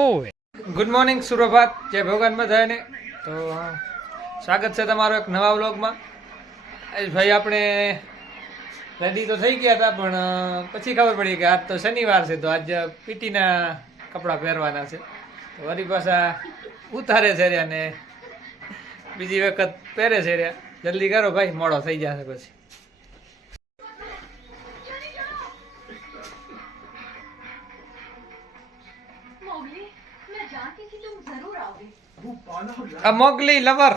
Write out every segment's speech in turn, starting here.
Good morning, સુપ્રભાત, જય ભગવાન બધાને. તો સ્વાગત છે તમારો એક નવા વ્લોગમાં. ભાઈ આપણે રેડી તો થઈ ગયા હતા, પણ પછી ખબર પડી કે આજ તો શનિવાર છે, તો આજ પીટીના કપડાં પહેરવાના છે. તો વળી પાછા ઉતારે છે રહ્યા ને બીજી વખત પહેરે છે રહ્યા. જલ્દી કરો ભાઈ, મોડો થઈ જશે પછી. આ મોગલી લવર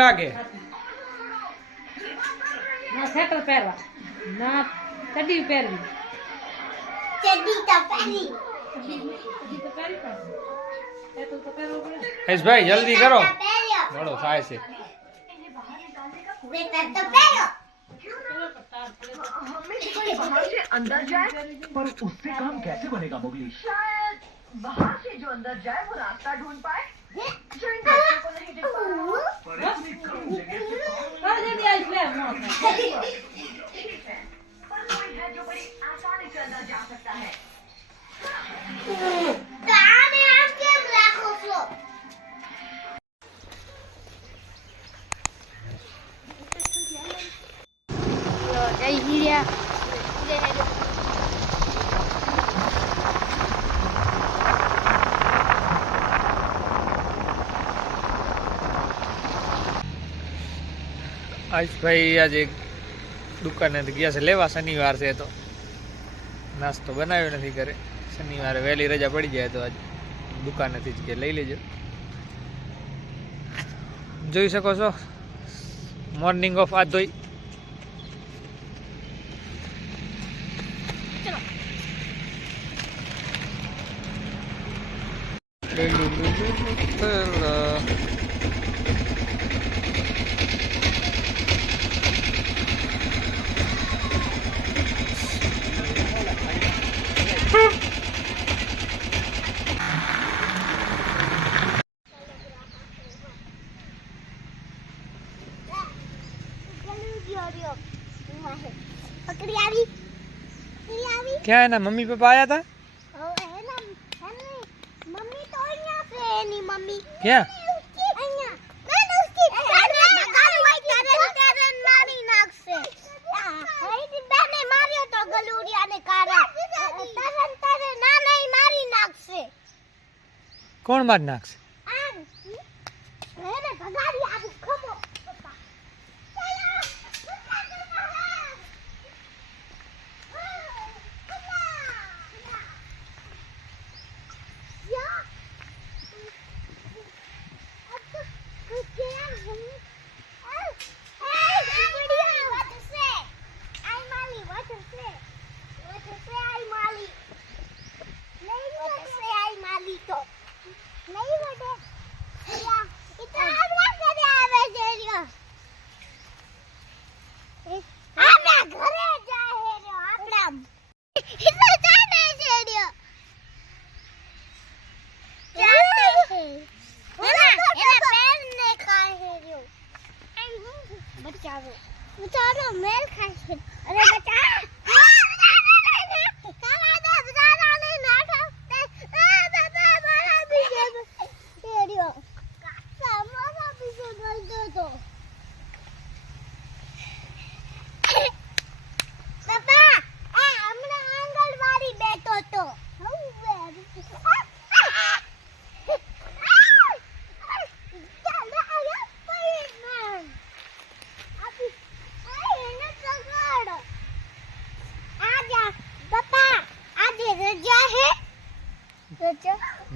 લાગે ના સ્વેટર પહેરવા ના ચડ્ડી પહેરવી ભાઈ જલ્દી કરો, મોડો થાય છે. अंदर जाए पर उससे काम कैसे बनेगा मुगली? शायद बाहर से जो अंदर जाए वो रास्ता ढूंढ पाए जो इन बच्चों को नहीं दिख पा पर कोई है जो बड़ी आसानी से अंदर जा सकता है. ભાઈ આજે દુકાને ગયા છે લેવા. શનિવાર છે તો નાસ્તો બનાવ્યો નથી ઘરે. શનિવારે વહેલી રજા પડી જાય તો આજ દુકાનેથી જ કે લઈ લેજો. જોઈ શકો છો મોર્નિંગ ઓફ આધોઈ. क्या है ना, मम्मी पापा आया था क्या? कौन मार नाखसे? बचारो मेल खाए. अरे बचा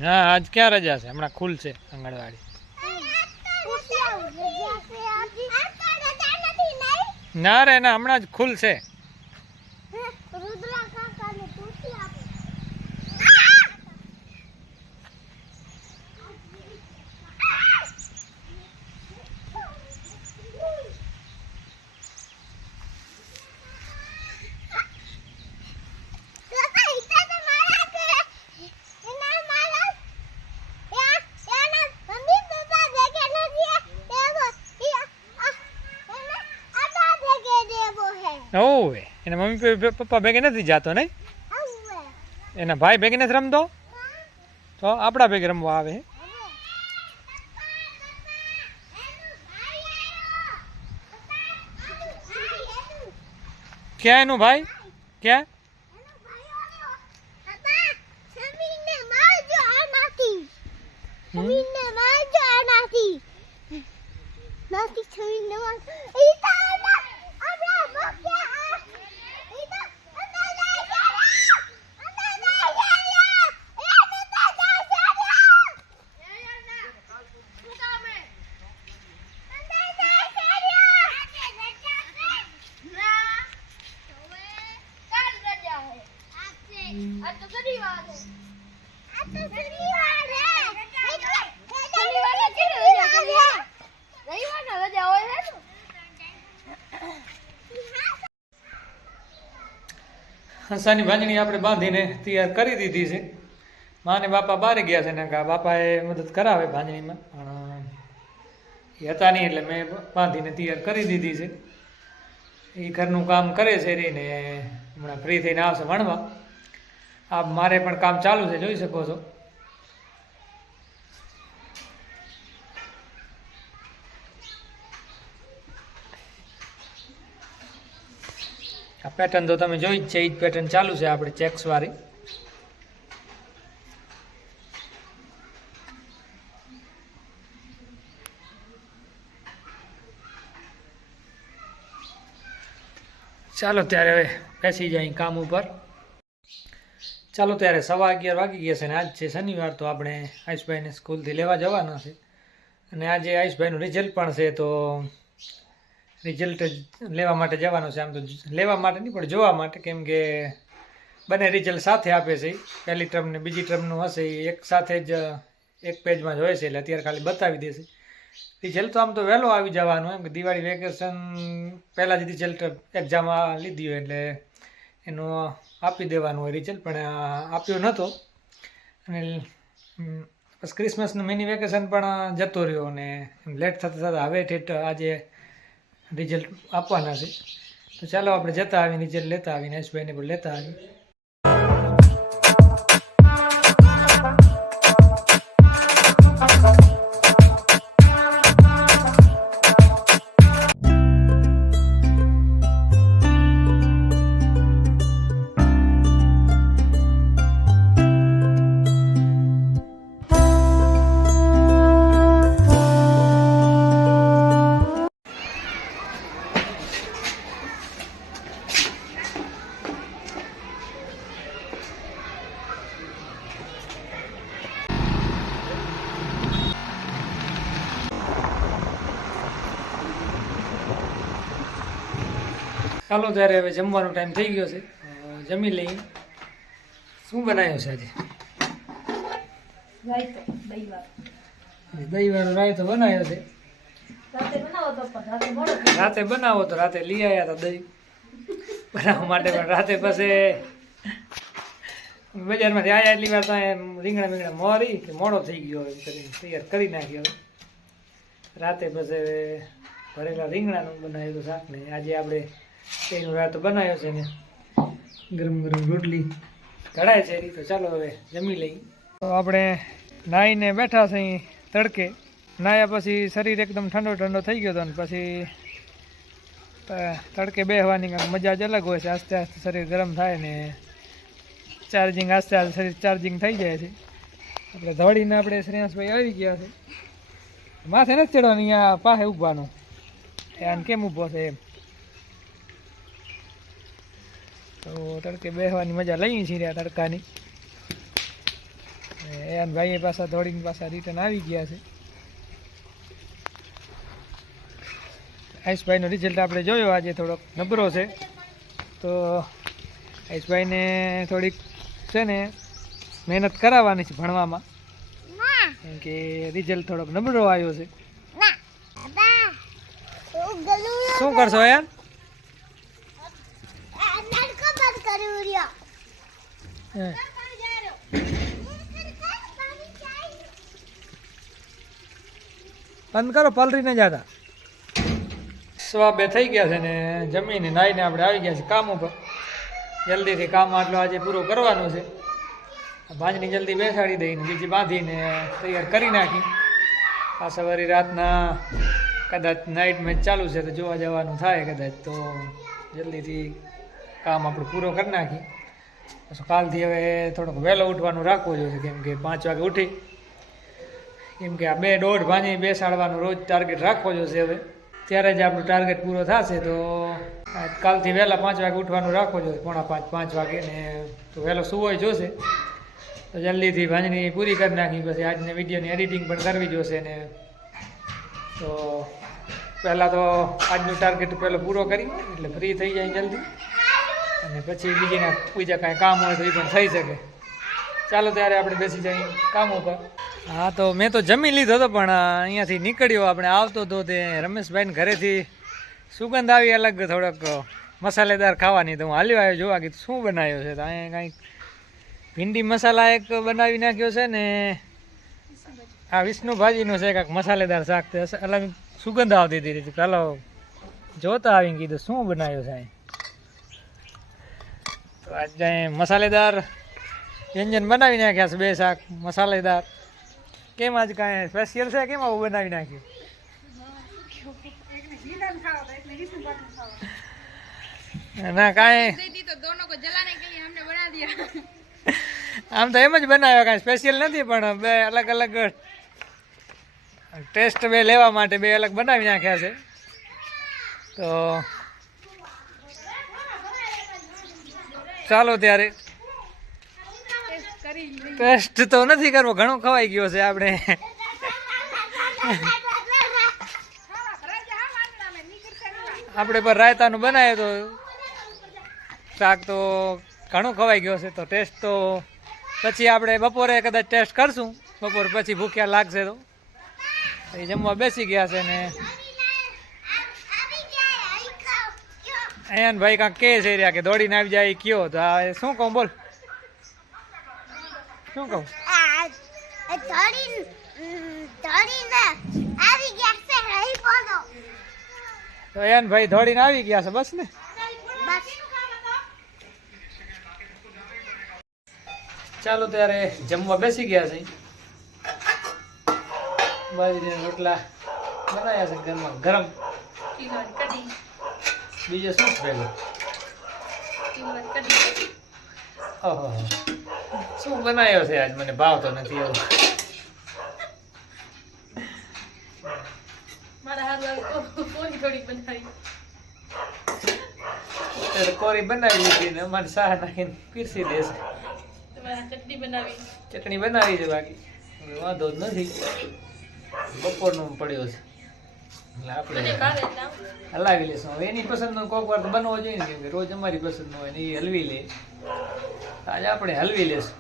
हाँ आज क्या रजा से हमारा खुल से आंगनवाड़ी ना रे ना हमारा खुल से. એના મમ્મી પપ્પા ભેગે નથી જતો નહીં? આવું એના ભાઈ ભેગે નથી રમતો? તો આપણા ભેગે રમવા આવે. ક્યાં એનું ભાઈ? ક્યાં? હંસાની ભાંજણી આપણે બાંધીને તૈયાર કરી દીધી છે. મા ને બાપા બહાર ગયા છે ને બાપાએ મદદ કરાવે ભાંજણીમાં, પણ એ હતા નહીં એટલે મેં બાંધીને તૈયાર કરી દીધી છે. એ ઘરનું કામ કરે છે રહીને હમણાં ફ્રી થઈને આવશે ભણવા. આ મારે પણ કામ ચાલુ છે, જોઈ શકો છો. આ પેટર્ન તો તમે જોઈ જ છે, એ જ પેટર્ન ચાલુ છે આપણે ચેક્સ વાળી. ચાલો ત્યારે હવે બેસી જાય કામ ઉપર. ચાલો ત્યારે 11:15 વાગી ગયા છે ને આજ છે શનિવાર, તો આપણે આયુષભાઈને સ્કૂલથી લેવા જવાના છે. અને આજે આયુષભાઈનું રિઝલ્ટ પણ છે, તો રિઝલ્ટ લેવા માટે જવાનું છે. આમ તો લેવા માટે નહીં પણ જોવા માટે, કેમ કે બંને રિઝલ્ટ સાથે આપે છે. પહેલી ટર્મ ને બીજી ટર્મનું હશે એ એક સાથે જ એક પેજમાં જ હોય છે, એટલે અત્યારે ખાલી બતાવી દેશે. રિઝલ્ટ તો આમ તો વહેલો આવી જવાનું, એમ કે દિવાળી વેકેશન પહેલાં જ રિઝલ્ટ એક્ઝામ લીધી હોય એટલે એનું આપી દેવાનું હોય રિઝલ્ટ, પણ આપ્યો નહોતો. અને બસ ક્રિસમસનું મિની વેકેશન પણ જતો રહ્યો અને લેટ થતાં થતાં હવે ઠેઠ આજે રિઝલ્ટ આપવાના છે. તો ચાલો આપણે જતા આવીને રિઝલ્ટ લેતા આવીને આયુષભાઈને પણ લેતા આવીએ. ચાલો ત્યારે હવે જમવાનો ટાઈમ થઈ ગયો છે, જમી લઈએ. શું બનાવ્યું છે આજે? દહીં વાળો રાયતો બનાવ્યો છે. રાતે બનાવો તો રાતે લઈ આવ્યા હતા દહીં બનાવવા માટે, પણ રાતે પછી બજારમાંથી આવ્યા એટલી વાર ત્યાં રીંગણા મોરી કે મોડો થઈ ગયો કરીને તૈયાર કરી નાખ્યો. રાતે પછી ભરેલા રીંગણાનું બનાવ્યું શાક ને આજે આપણે તેનો રાતો બનાવ્યો છે ને ગરમ ગરમ રોટલી કઢાય છે. તો ચાલો હવે જમી લઈએ. તો આપણે નાહીને બેઠા છે અહીં તડકે. નાહ્યા પછી શરીર એકદમ ઠંડો થઈ ગયો હતો ને પછી તડકે બેસવાની કંઈક મજા જ અલગ હોય છે. આસ્તે આસ્તે શરીર ગરમ થાય ને ચાર્જિંગ આસ્તે આસ્તે શરીર ચાર્જિંગ થઈ જાય છે. આપણે દોડીને આપણે શ્રેયાસભાઈ આવી ગયા છે. માથે નથી ચડવાનું, અહીંયા પાસે ઊભવાનું. આને કેમ ઊભો છે એમ. તો તડકે બેસવાની મજા લઈએ છીએ તડકાની. એન ભાઈ પાછા દોડીને પાછા રિટર્ન આવી ગયા છે. આયુષભાઈનો રિઝલ્ટ આપણે જોયો આજે થોડોક નબળો છે, તો આયુષભાઈને થોડીક છે ને મહેનત કરાવવાની છે ભણવામાં, કેમ કે રિઝલ્ટ થોડોક નબળો આવ્યો છે. શું કરશો યાર? બંધ કરો, પલરી ન જતા. સવા 2 થઈ ગયા છે ને જમીને નાહીને આપણે આવી ગયા છીએ કામ ઉપર. જલ્દીથી કામ આટલું આજે પૂરું કરવાનું છે. ભાંજની જલ્દી બેસાડી દઈને બીજી બાંધીને તૈયાર કરી નાખી. પાછા વળી રાતના કદાચ નાઇટ મેચ ચાલુ છે તો જોવા જવાનું થાય કદાચ, તો જલ્દીથી કામ આપણું પૂરો કરી નાખી. પછી કાલથી હવે થોડુંક વહેલો ઉઠવાનું રાખવું જોઈએ, કેમ કે 5 વાગે ઉઠી, કેમ કે આ 2-1.5 ભાંજી બેસાડવાનું રોજ ટાર્ગેટ રાખવો જોઈએ. હવે ત્યારે જ આપણું ટાર્ગેટ પૂરો થશે. તો કાલથી વહેલા 5 વાગે ઉઠવાનું રાખવો જોઈએ, 4:45-5 વાગે, ને તો વહેલો સુવો જોશે. તો જલ્દીથી ભાંજની પૂરી કરી નાખી. પછી આજની વિડીયોની એડિટિંગ પણ કરવી જોશે ને. તો પહેલાં તો આજનું ટાર્ગેટ પહેલો પૂરો કરી એટલે ફ્રી થઈ જાય જલ્દી, અને પછી બીજીના બીજા કાંઈ કામ હોય તો એ પણ થઈ શકે. ચાલો ત્યારે આપણે બેસી જઈએ કામ ઉપર. હા, તો મેં તો જમી લીધો હતો, પણ અહીંયાથી નીકળ્યો આપણે આવતો હતો તે રમેશભાઈને ઘરેથી સુગંધ આવી અલગ થોડોક મસાલેદાર ખાવાની. તો હું હાલ્યો આવ્યો જોવા કે શું બનાવ્યો છે. તો અહીંયા કાંઈક ભીંડી મસાલા એક બનાવી નાખ્યો છે ને આ વિષ્ણુ ભાજીનું છે કાંઈક મસાલેદાર શાક. તે અલગ સુગંધ આવતી હતી. ચાલો જોતા આવીને કીધું શું બનાવ્યું છે. તો આજે મસાલેદાર વ્યંજન બનાવી નાખ્યા છે, 2 શાક મસાલેદાર. કેમ આજ કાંઈ સ્પેશિયલ છે? કેમ આવું બનાવી નાખ્યું? ના કાંઈ આમ તો એમ જ બનાવ્યો, કાંઈ સ્પેશિયલ નથી, પણ 2 અલગ અલગ ટેસ્ટ 2 લેવા માટે 2 અલગ બનાવી નાખ્યા છે. તો ચાલો ત્યારે ટેસ્ટ તો નથી કરવો, ઘણો ખવાઈ ગયો છે આપણે. આપણે પર રાયતાનું બનાવ્યું તો શાક તો ઘણું ખવાઈ ગયો છે. તો ટેસ્ટ તો પછી આપણે બપોરે કદાચ ટેસ્ટ કરશું, બપોર પછી ભૂખ્યા લાગશે તો. એ જમવા બેસી ગયા છે ને અહીંયા ભાઈ કાંઈક કહે છે રહ્યા કે દોડીને આવી જાય કયો. તો આ શું કહું, બોલ શું કહું? તો એન ભાઈ દોડીને આવી ગયા છે બસ ને. ચાલો ત્યારે જમવા બેસી ગયા છે. બાજરીના રોટલા બનાવ્યા છે ગરમા ગરમ. બીજું શું ભેગું? ઓહો, શું બનાવ્યો છે આજ? મને ભાવતો નથી એવો. કોરી બનાવી લીધી ને અમારે શાહ નાખીને પીરસી દેશે. ચટણી બનાવી છે, બાકી વાંધો જ નથી. બપોરનું પડ્યો છે એટલે આપણે હલાવી લેશું. હવે એની પસંદનો કોઈક વાર તો બનવો જોઈએ ને, કેમ કે રોજ અમારી પસંદનો હોય ને એ હલવી લે. આજે આપણે હલવી લેશું.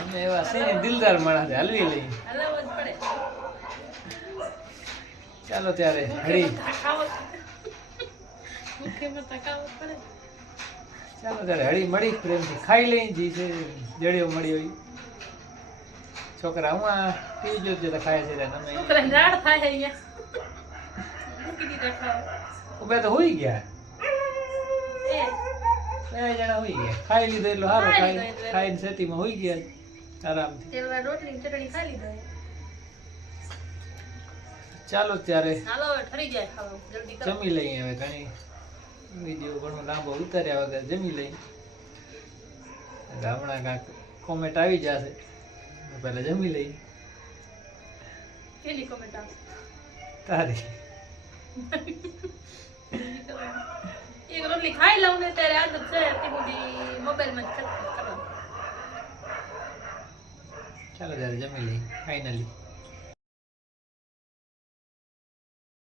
અમે એવા છે દિલદાર માણસ, હલવી લઈએ. ચાલો ત્યારે હળી, ચાલો ત્યારે હળી મળી પ્રેમથી ખાઈ લઈ. જે છે જડ્યો મળ્યો એ છોકરા હું આ પી જો ખાય છે. ઉભા તો હોઈ ગયા, 2 જણા હોઈ ગયા. ખાઈ લીધો એટલું સારું, ખાઈને સેટીમાં હોઈ ગયા આરામથી. ચાલો ત્યારે જમી લઈએ. હવે ઘણી વિડીયો ઘણો લાંબો ઉતાર્યા વગર જમી લઈએ. હમણાં કાંઈક કોમેન્ટ આવી જશે, પહેલા જમી લઈએ. તારી એક રોટલી ખાઈ લઉં ને ત્યારે આદત છે મોબાઈલમાં જ. ચાલો ત્યારે જમી લઈએ ફાઇનલી.